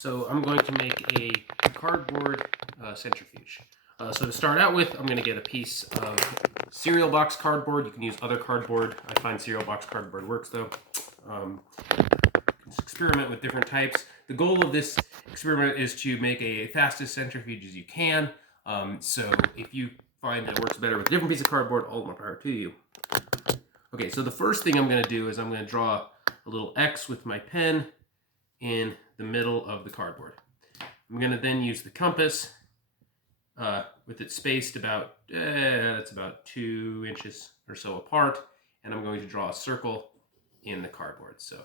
So I'm going to make a cardboard centrifuge. So to start out with, I'm going to get a piece of cereal box cardboard. You can use other cardboard. I find cereal box cardboard works though. Just experiment with different types. The goal of this experiment is to make a fastest centrifuge as you can. So if you find that it works better with a different piece of cardboard, all more power to you. Okay, so the first thing I'm going to do is I'm going to draw a little X with my pen in the middle of the cardboard. I'm going to then use the compass with it spaced about, that's about 2 inches or so apart, and I'm going to draw a circle in the cardboard. So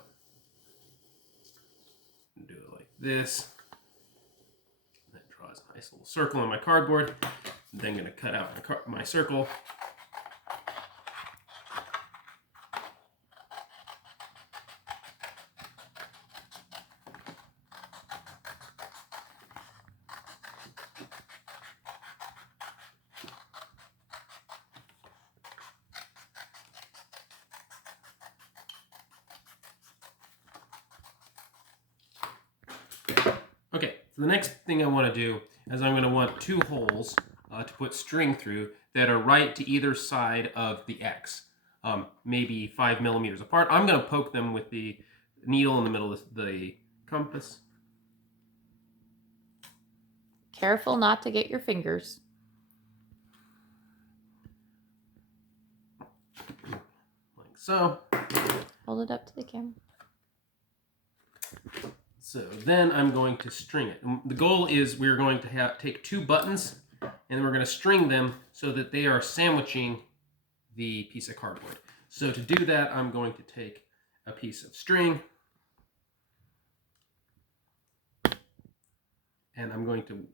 do it like this. That draws a nice little circle on my cardboard. I'm then going to cut out my circle. Okay, so the next thing I want to do is I'm going to want 2 holes to put string through that are right to either side of the X, maybe 5 millimeters apart. I'm going to poke them with the needle in the middle of the compass. Careful not to get your fingers. Like so. Hold it up to the camera. So then I'm going to string it. And the goal is we're going to take 2 buttons and we're going to string them so that they are sandwiching the piece of cardboard. So to do that, I'm going to take a piece of string and I'm going to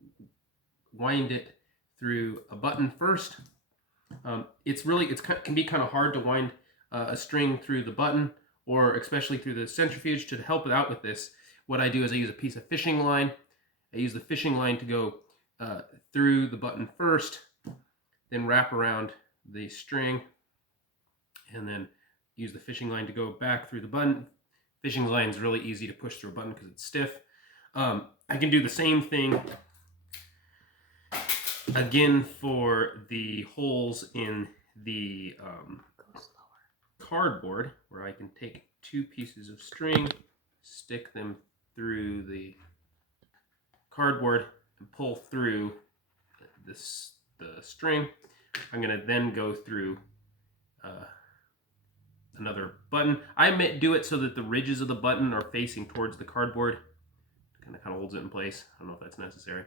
wind it through a button first. It can be kind of hard to wind a string through the button, or especially through the centrifuge. To help it out with this, what I do is I use a piece of fishing line. I use the fishing line to go through the button first, then wrap around the string, and then use the fishing line to go back through the button. Fishing line is really easy to push through a button because it's stiff. I can do the same thing again for the holes in the cardboard, where I can take 2 pieces of string, stick them through the cardboard, and pull through the string. I'm going to then go through another button. I do it so that the ridges of the button are facing towards the cardboard. Kind of holds it in place. I don't know if that's necessary.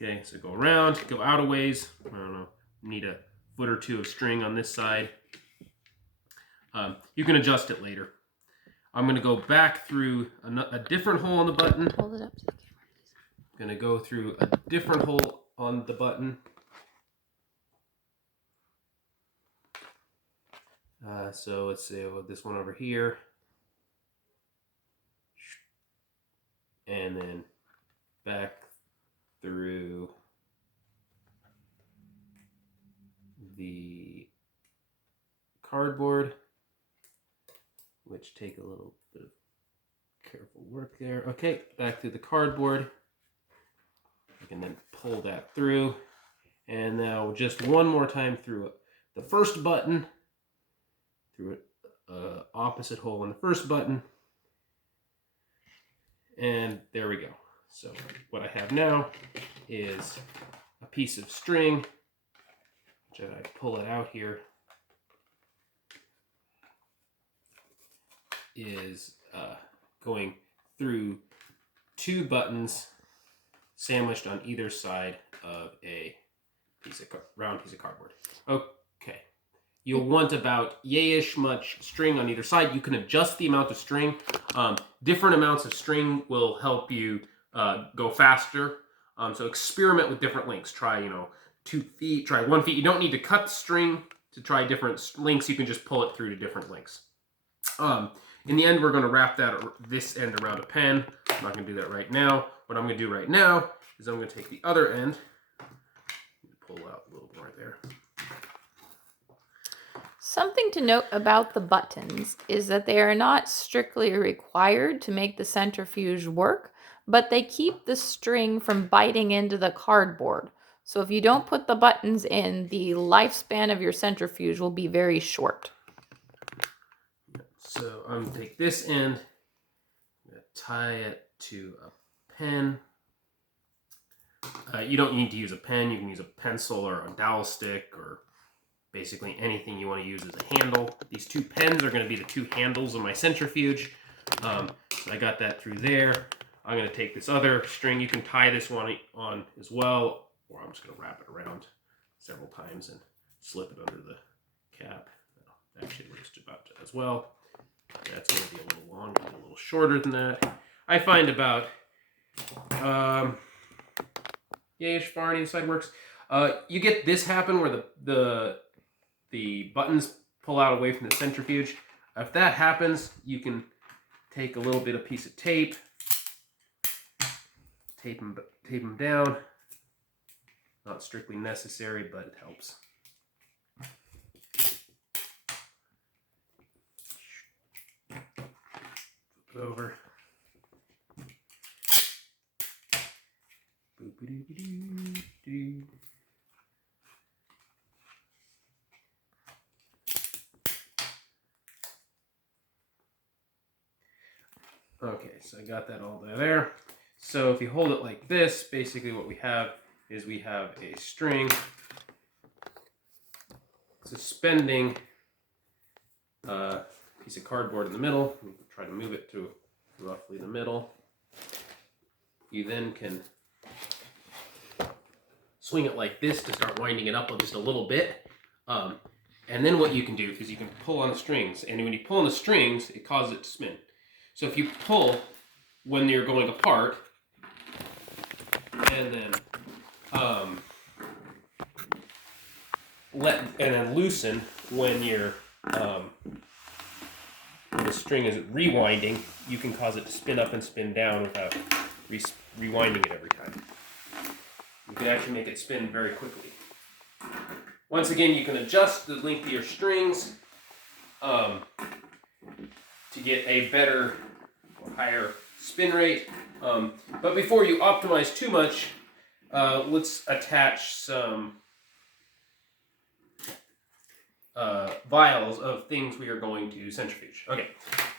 Okay, so go around, go out a ways. I don't know, need a foot or 2 of string on this side. You can adjust it later. I'm going to go back through a different hole on the button. Hold it up to the camera, please. I'm going to go through a different hole on the button. So let's say this one over here. And then back through the cardboard, which take a little bit of careful work there. Okay, back through the cardboard. I can then pull that through. And now just one more time through the first button, through an opposite hole in the first button. And there we go. So what I have now is a piece of string, which I pull it out here, is going through 2 buttons sandwiched on either side of a round piece of cardboard. Okay. You'll want about yay-ish much string on either side. You can adjust the amount of string. Different amounts of string will help you go faster. So experiment with different lengths. Try, 2 feet, try 1 feet. You don't need to cut the string to try different lengths. You can just pull it through to different lengths. In the end, we're going to wrap this end around a pen. I'm not going to do that right now. What I'm going to do right now is I'm going to take the other end, pull out a little more there. Something to note about the buttons is that they are not strictly required to make the centrifuge work, but they keep the string from biting into the cardboard. So if you don't put the buttons in, the lifespan of your centrifuge will be very short. So I'm going to take this end, I'm going to tie it to a pen. You don't need to use a pen. You can use a pencil or a dowel stick or basically anything you want to use as a handle. These two pens are going to be the two handles of my centrifuge. So I got that through there. I'm going to take this other string. You can tie this one on as well, or I'm just going to wrap it around several times and slip it under the cap. Actually, it works about as well. That's going to be a little longer, a little shorter than that. I find about yayish far on either side works. You get this happen where the buttons pull out away from the centrifuge. If that happens, you can take a little bit of piece of tape, tape them down. Not strictly necessary, but it helps. Flip it over. Boop-a-doo-ba-doo-doo. Okay, so I got that all there. So if you hold it like this, basically what we have is we have a string suspending a piece of cardboard in the middle. We can try to move it to roughly the middle. You then can swing it like this to start winding it up just a little bit. And then what you can do is you can pull on the strings. And when you pull on the strings, it causes it to spin. So if you pull when you're going apart, and then loosen when you're when the string is rewinding, you can cause it to spin up and spin down without rewinding it every time. You can actually make it spin very quickly. Once again, you can adjust the length of your strings to get a better or higher spin rate. But before you optimize too much, let's attach some vials of things we are going to centrifuge. Okay,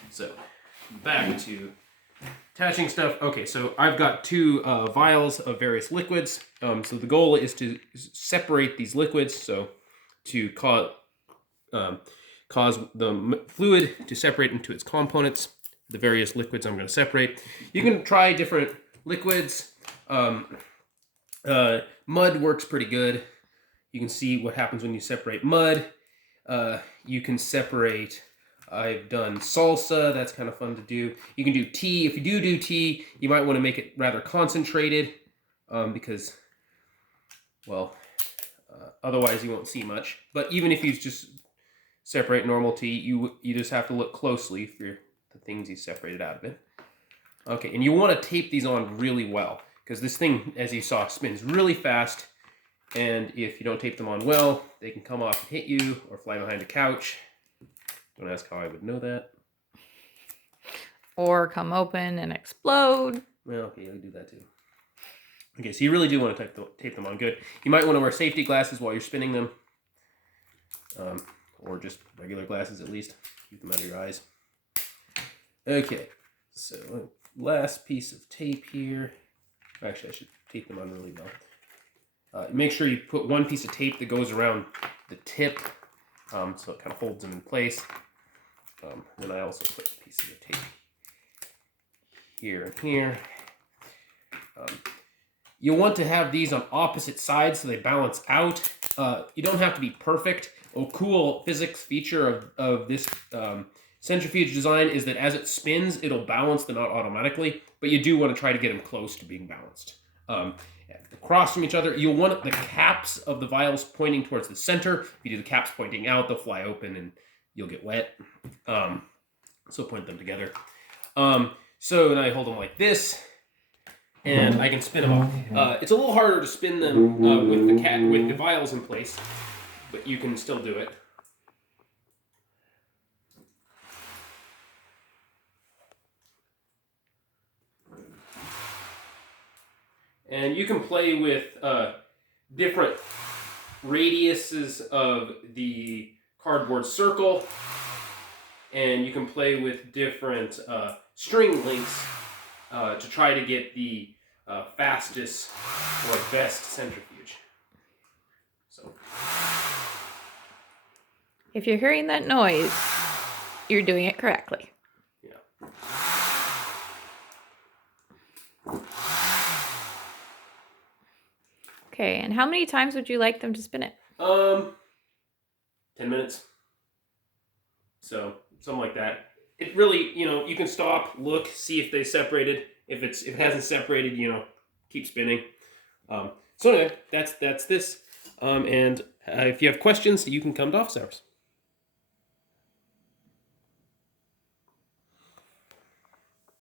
so back to attaching stuff. Okay, so I've got two vials of various liquids. So the goal is to separate these liquids, so to cause the fluid to separate into its components. The various liquids I'm going to separate. You can try different liquids. Mud works pretty good. You can see what happens when you separate mud. You can separate, I've done salsa, that's kind of fun to do. You can do tea. If you do tea, you might want to make it rather concentrated because, well, otherwise you won't see much. But even if you just separate normal tea, you just have to look closely for the things you separated out of it. Okay, and you want to tape these on really well because this thing, as you saw, spins really fast. And if you don't tape them on well, they can come off and hit you or fly behind a couch. Don't ask how I would know that. Or come open and explode. Well, okay, I do that too. Okay, so you really do want to tape them on good. You might want to wear safety glasses while you're spinning them. Or just regular glasses at least. Keep them out of your eyes. Okay, so last piece of tape here. Actually, I should tape them on really well. Make sure you put one piece of tape that goes around the tip, so it kind of holds them in place. Then I also put pieces of tape here and here. You want to have these on opposite sides so they balance out. You don't have to be perfect. A cool physics feature of this centrifuge design is that as it spins, it'll balance the knot automatically, but you do want to try to get them close to being balanced. Across from each other, you'll want the caps of the vials pointing towards the center. If you do the caps pointing out, they'll fly open and you'll get wet. So point them together. So then I hold them like this, and I can spin them off. It's a little harder to spin them with the vials in place, but you can still do it. And you can play with different radiuses of the cardboard circle, and you can play with different string lengths to try to get the fastest or best centrifuge. So, If you're hearing that noise, you're doing it correctly. yeah. Okay, and how many times would you like them to spin it? 10 minutes. So, something like that. It really, you can stop, look, see if they separated. If it hasn't separated, keep spinning. So anyway, that's this. And if you have questions, you can come to office hours.